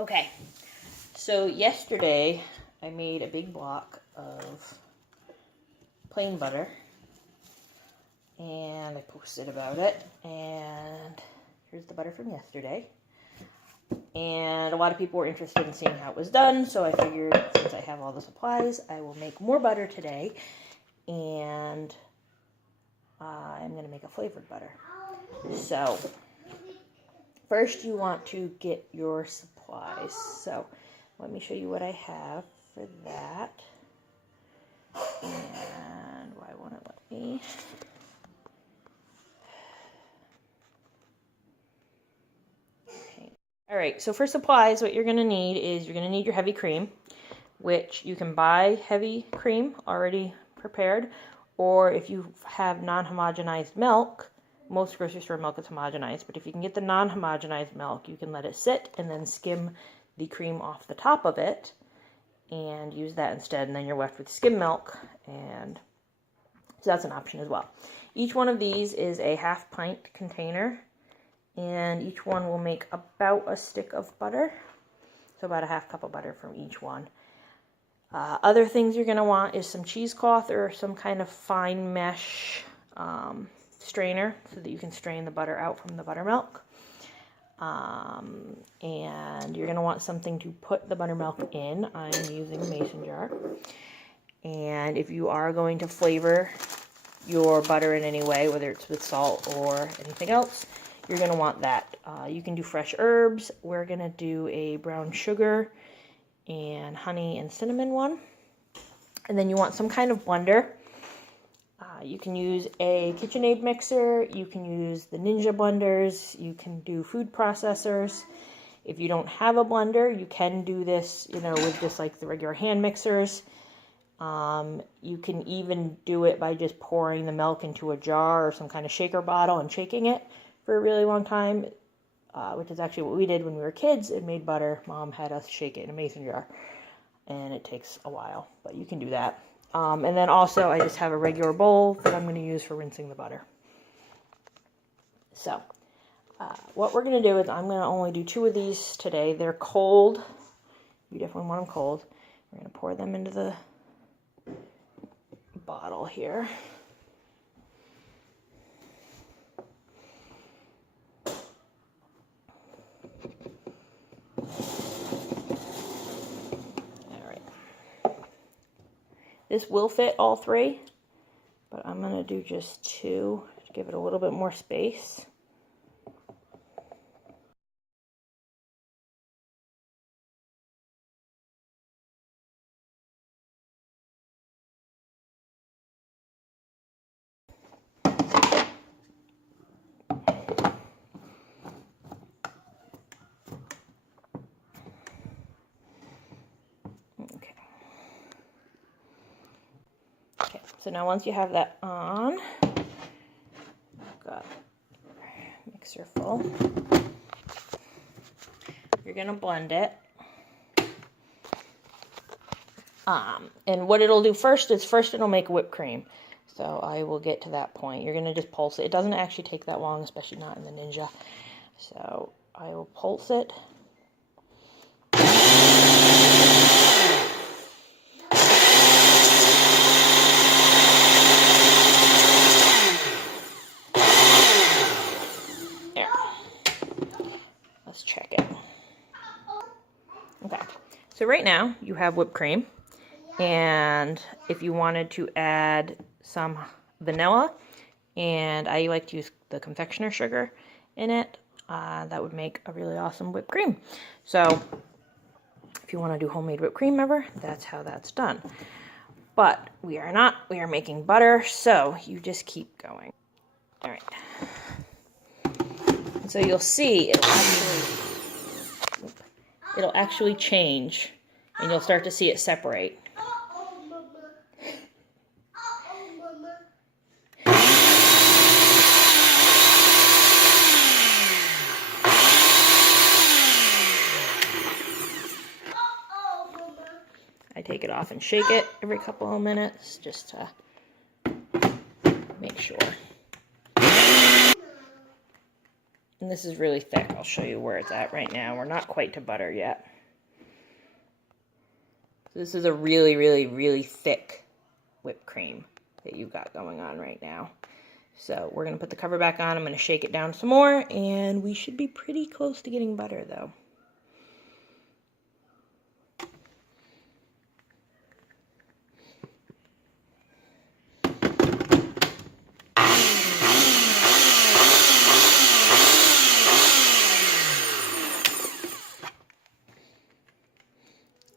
Okay, so yesterday I made a big block of plain butter and I posted about it, and here's the butter from yesterday. And a lot of people were interested in seeing how it was done, so I figured since I have all the supplies, I will make more butter today, and I'm going to make a flavored butter. So first you want to get your supplies. So let me show you what I have for that. And why won't it let me? Okay. All right, so for supplies, what you're going to need is you're going to need your heavy cream, which you can buy heavy cream already prepared, or if you have non-homogenized milk, most grocery store milk is homogenized, but if you can get the non-homogenized milk, you can let it sit and then skim the cream off the top of it and use that instead, and then you're left with skim milk, and so that's an option as well. Each one of these is a half pint container, and each one will make about a stick of butter, so about a half cup of butter from each one. Other things you're going to want is some cheesecloth or some kind of fine mesh strainer so that you can strain the butter out from the buttermilk. And you're going to want something to put the buttermilk in. I'm using a mason jar. And if you are going to flavor your butter in any way, whether it's with salt or anything else, you're going to want that. You can do fresh herbs. We're going to do a brown sugar and honey and cinnamon one. And then you want some kind of blender. You can use a KitchenAid mixer, you can use the Ninja blenders, you can do food processors. If you don't have a blender, you can do this, with just like the regular hand mixers. You can even do it by just pouring the milk into a jar or some kind of shaker bottle and shaking it for a really long time, which is actually what we did when we were kids and made butter. Mom had us shake it in a mason jar, and it takes a while, but you can do that. And then also I just have a regular bowl that I'm going to use for rinsing the butter. So what we're going to do is I'm going to only do 2 of these today. They're cold. You definitely want them cold. We're going to pour them into the bottle here. This will fit all 3, but I'm going to do just 2 to give it a little bit more space. Okay, so now once you have that on, I've got a mixer full. You're going to blend it. And what it'll do first it'll make whipped cream. So I will get to that point. You're going to just pulse it. It doesn't actually take that long, especially not in the Ninja. So I will pulse it. There. Let's check it. Okay. So right now you have whipped cream. And if you wanted to add some vanilla, and I like to use the confectioner sugar in it, that would make a really awesome whipped cream. So if you want to do homemade whipped cream ever, that's how that's done. But we are not. We are making butter, so you just keep going. All right. And so you'll see it'll actually change, and you'll start to see it separate. I take it off and shake it every couple of minutes just to make sure. And And this is really thick. I'll show you where it's at right now. We're not quite to butter yet. This is a really, really, really thick whipped cream that you've got going on right now. So we're going to put the cover back on. I'm going to shake it down some more, and we should be pretty close to getting butter, though.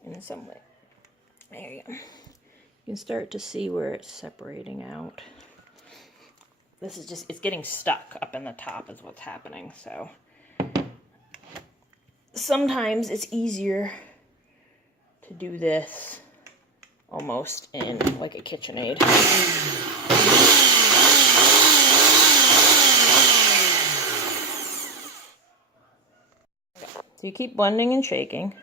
In some way. There you go. You can start to see where it's separating out. This is just, it's getting stuck up in the top is what's happening. So sometimes it's easier to do this almost in like a KitchenAid. So you keep blending and shaking.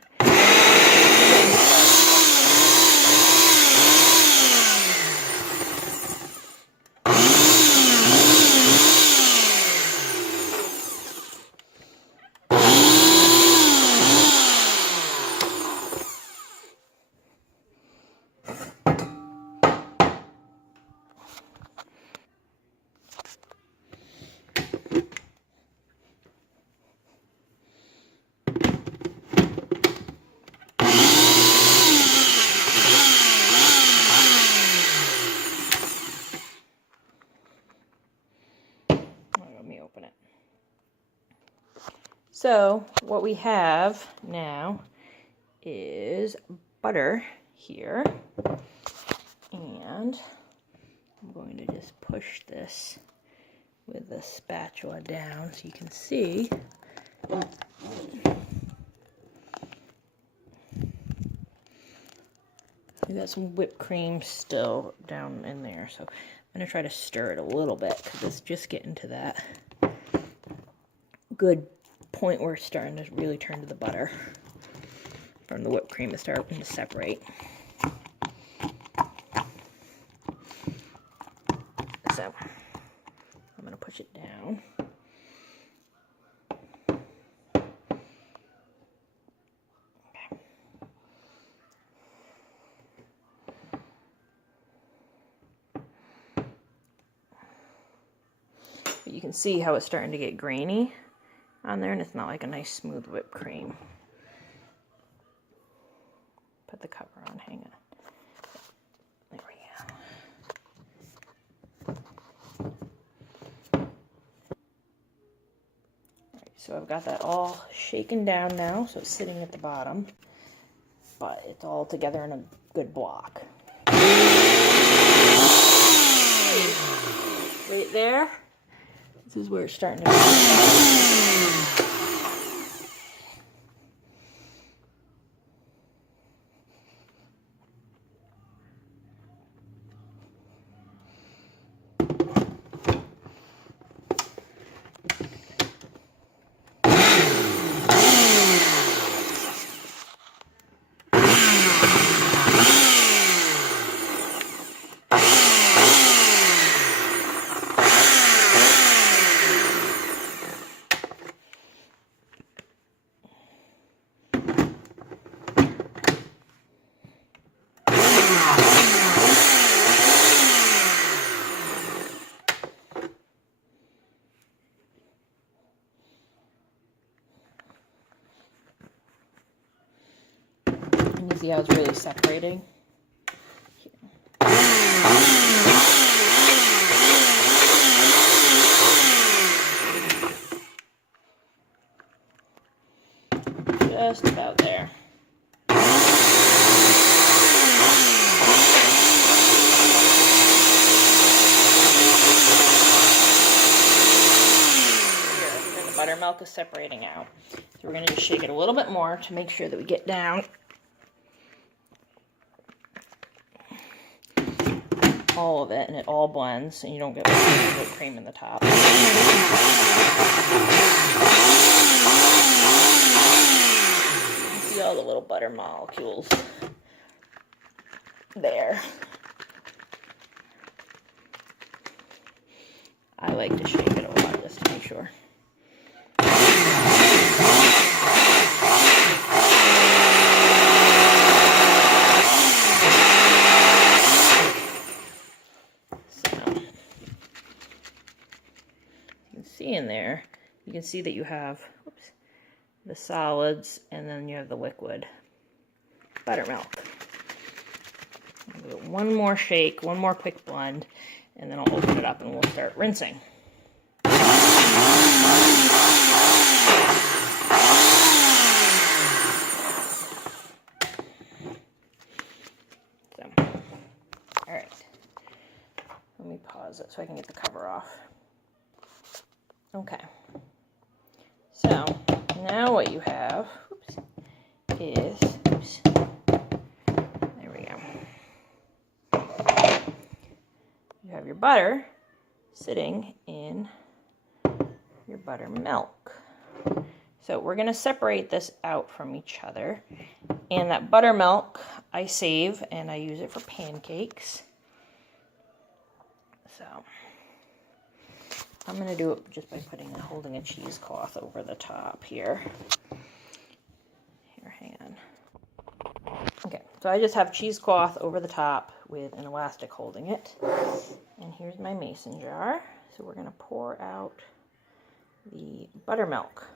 Let me open it. So what we have now is butter here, and I'm going to just push this with the spatula down so you can see. We got some whipped cream still down in there, so I'm going to try to stir it a little bit because it's just getting to that good point where it's starting to really turn to the butter from the whipped cream is starting to separate. So I'm going to push it down. Okay. But you can see how it's starting to get grainy on there, and it's not like a nice smooth whipped cream. Put the cover on, hang on. There we go. Alright, so I've got that all shaken down now, so it's sitting at the bottom, but it's all together in a good block. Right there. This is where it's starting to see how it's really separating. Just about there. Here, the buttermilk is separating out. So we're going to just shake it a little bit more to make sure that we get down all of it and it all blends and you don't get whipped cream in the top. You see all the little butter molecules there. I like to shake it a lot just to make sure. can see that you have the solids and then you have the liquid buttermilk. I'll give it one more shake, one more quick blend, and then I'll open it up and we'll start rinsing. So, all right. Let me pause it so I can get the cover off. Okay. So now what you have is, there we go. You have your butter sitting in your buttermilk. So we're going to separate this out from each other. And that buttermilk I save and I use it for pancakes. So I'm going to do it just by holding a cheesecloth over the top here. Here, hang on. Okay, so I just have cheesecloth over the top with an elastic holding it. And here's my mason jar. So we're going to pour out the buttermilk.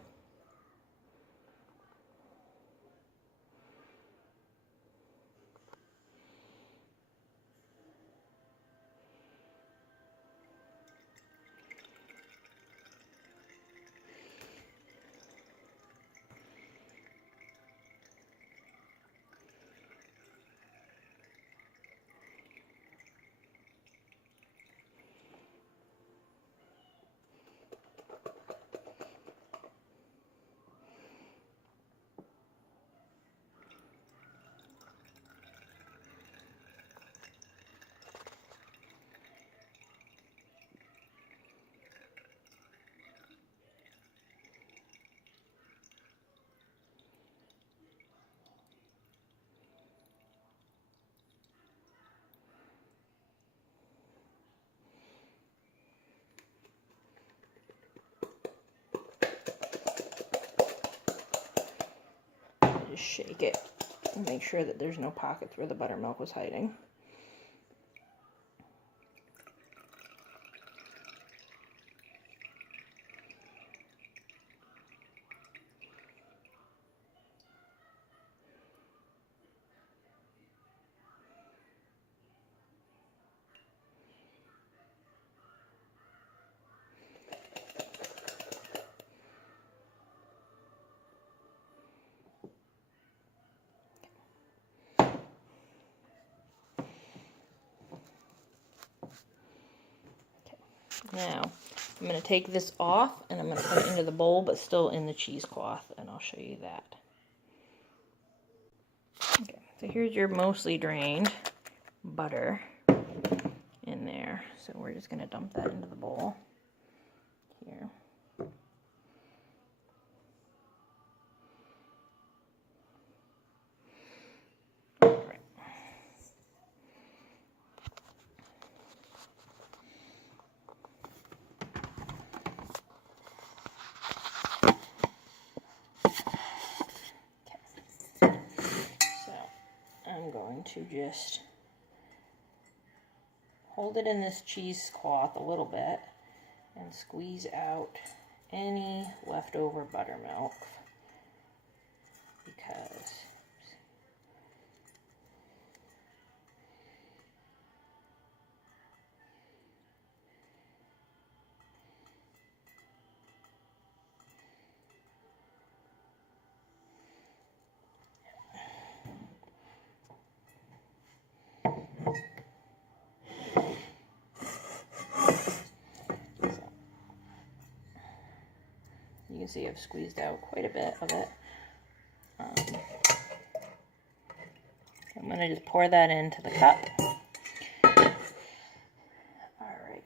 Just shake it and make sure that there's no pockets where the buttermilk was hiding. Now, I'm going to take this off and I'm going to put it into the bowl, but still in the cheesecloth, and I'll show you that. Okay, so here's your mostly drained butter in there. So we're just going to dump that into the bowl here. I'm going to just hold it in this cheesecloth a little bit and squeeze out any leftover buttermilk because you can see I've squeezed out quite a bit of it. I'm going to just pour that into the cup. Alright.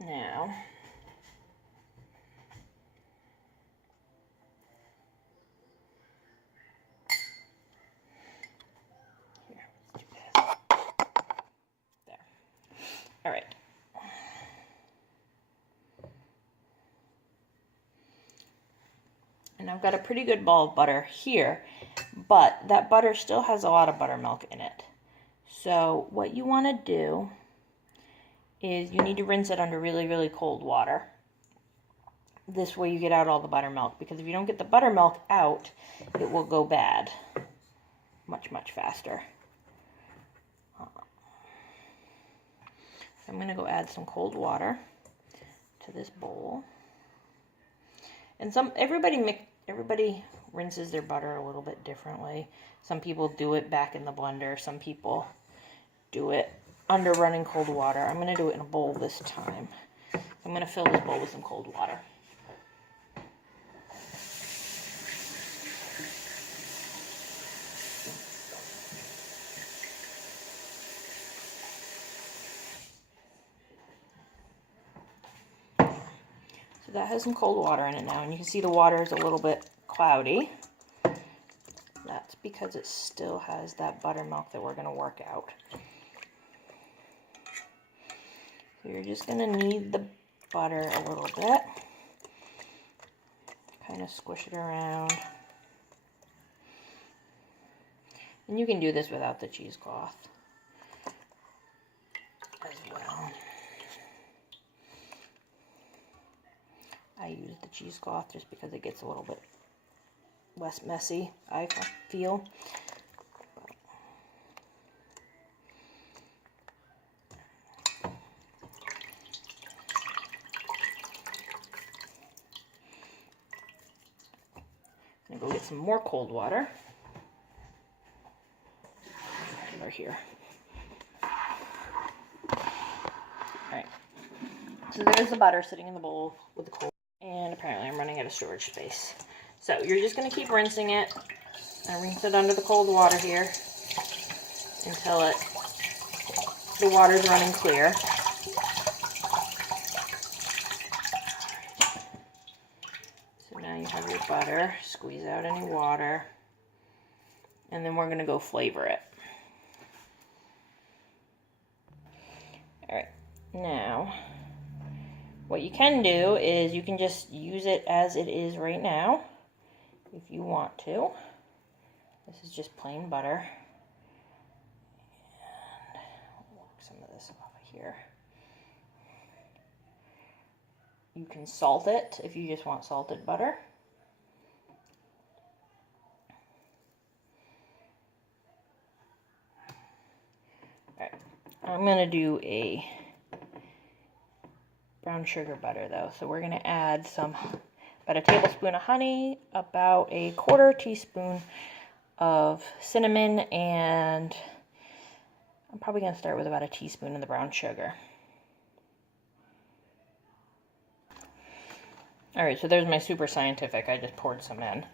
Now, here, let's do this. There. Alright. And I've got a pretty good ball of butter here, but that butter still has a lot of buttermilk in it. So what you want to do is you need to rinse it under really, really cold water. this way you get out all the buttermilk, because if you don't get the buttermilk out, it will go bad much faster. I'm going to go add some cold water to this bowl. And everybody rinses their butter a little bit differently. Some people do it back in the blender. Some people do it under running cold water. I'm going to do it in a bowl this time. I'm going to fill this bowl with some cold water. So that has some cold water in it now, and you can see the water is a little bit cloudy. That's because it still has that buttermilk that we're going to work out. So you're just going to knead the butter a little bit. Kind of squish it around. And you can do this without the cheesecloth as well. I use the cheesecloth just because it gets a little bit less messy, I feel. I'm gonna go get some more cold water. They're here. Alright. So there's the butter sitting in the bowl with the cold. And apparently I'm running out of storage space. So you're just going to keep rinsing it. And rinse it under the cold water here until the water's running clear. So now you have your butter. Squeeze out any water. And then we're going to go flavor it. Alright, now what you can do is you can just use it as it is right now if you want to. This is just plain butter. And we'll work some of this off of here. You can salt it if you just want salted butter. Alright, I'm going to do a brown sugar butter though. So we're going to add about a tablespoon of honey, about a 1/4 teaspoon of cinnamon, and I'm probably going to start with about a teaspoon of the brown sugar. Alright, so there's my super scientific. I just poured some in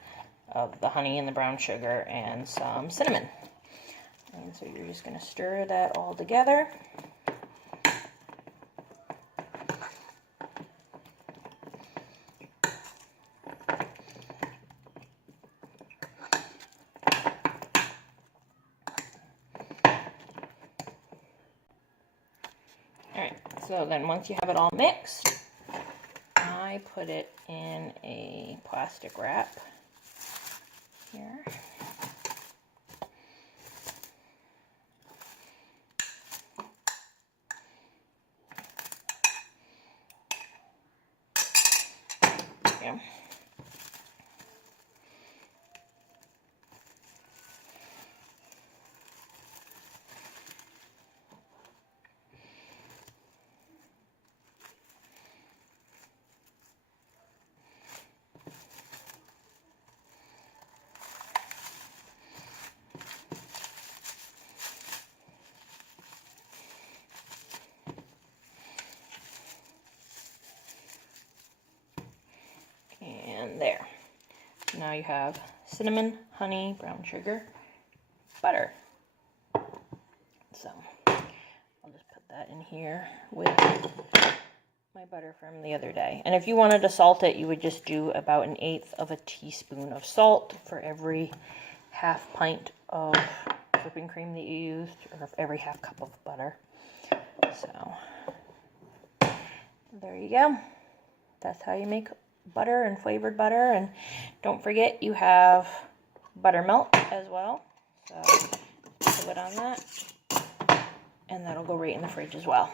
of the honey and the brown sugar and some cinnamon. And so you're just going to stir that all together. So then once you have it all mixed, I put it in a plastic wrap here. There we go. And there. Now you have cinnamon, honey, brown sugar, butter. So I'll just put that in here with my butter from the other day. And if you wanted to salt it, you would just do about 1/8 of a teaspoon of salt for every half pint of whipping cream that you used, or every half cup of butter. So there you go. That's how you make butter and flavored butter. And don't forget you have buttermilk as well. So put it on that, and that'll go right in the fridge as well.